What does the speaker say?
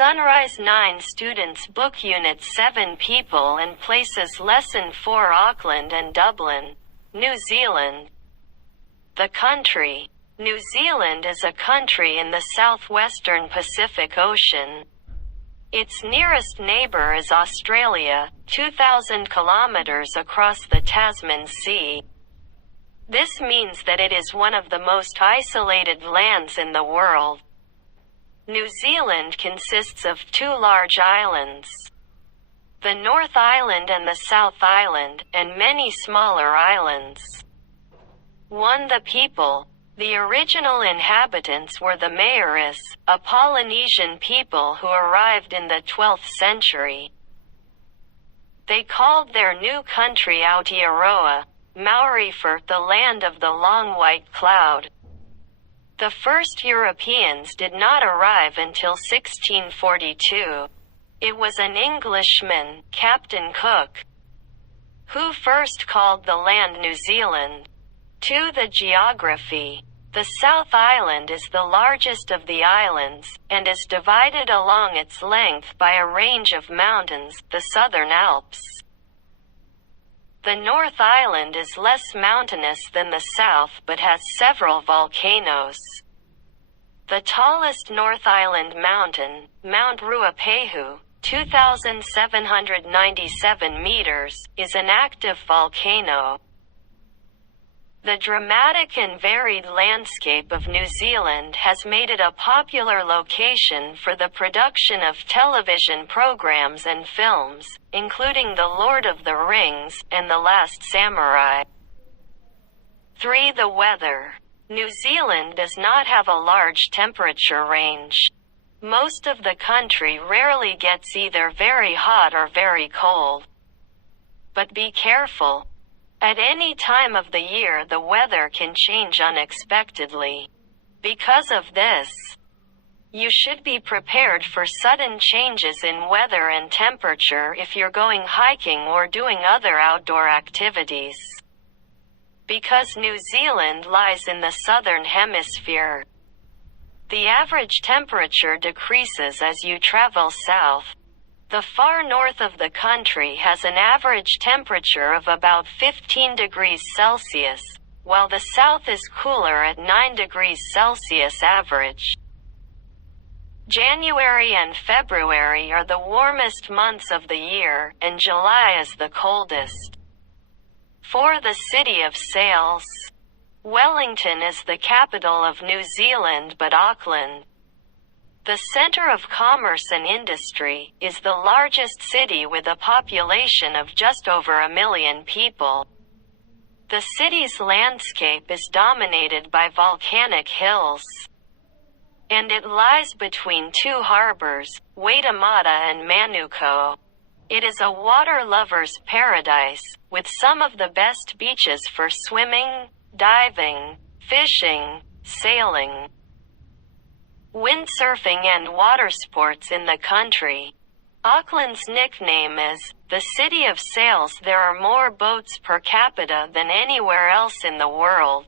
Sunrise 9 students book Unit 7 people and places Lesson 4 Auckland and Dublin, New Zealand. The country. New Zealand is a country in the southwestern Pacific Ocean. Its nearest neighbor is Australia, 2,000 kilometers across the Tasman Sea. This means that it is one of the most isolated lands in the world. New Zealand consists of two large islands, the North Island and the South Island, and many smaller islands. 1. The people. The original inhabitants were the Maoris, a Polynesian people who arrived in the 12th century. They called their new country Aotearoa, Maori for the land of the long white cloud. The first Europeans did not arrive until 1642. It was an Englishman, Captain Cook, who first called the land New Zealand. 2. The geography. The South Island is the largest of the islands, and is divided along its length by a range of mountains, the Southern Alps. The North Island is less mountainous than the South but has several volcanoes. The tallest North Island mountain, Mount Ruapehu, 2,797 meters, is an active volcano. The dramatic and varied landscape of New Zealand has made it a popular location for the production of television programs and films, including The Lord of the Rings and The Last Samurai. 3. The weather. New Zealand does not have a large temperature range. Most of the country rarely gets either very hot or very cold. But be careful. At any time of the year the weather can change unexpectedly. Because of this, you should be prepared for sudden changes in weather and temperature if you're going hiking or doing other outdoor activities. Because New Zealand lies in the southern hemisphere, the average temperature decreases as you travel south. The far north of the country has an average temperature of about 15 degrees Celsius, while the south is cooler at 9 degrees Celsius average. January and February are the warmest months of the year, and July is the coldest. 4. The city of sails. Wellington is the capital of New Zealand, but Auckland, the center of commerce and industry, is the largest city with a population of just over 1 million people. The city's landscape is dominated by volcanic hills, and it lies between two harbors, Waitemata and Manukau. It is a water lover's paradise, with some of the best beaches for swimming, diving, fishing, sailing, windsurfing and water sports in the country. Auckland's nickname is the City of Sails. There are more boats per capita than anywhere else in the world.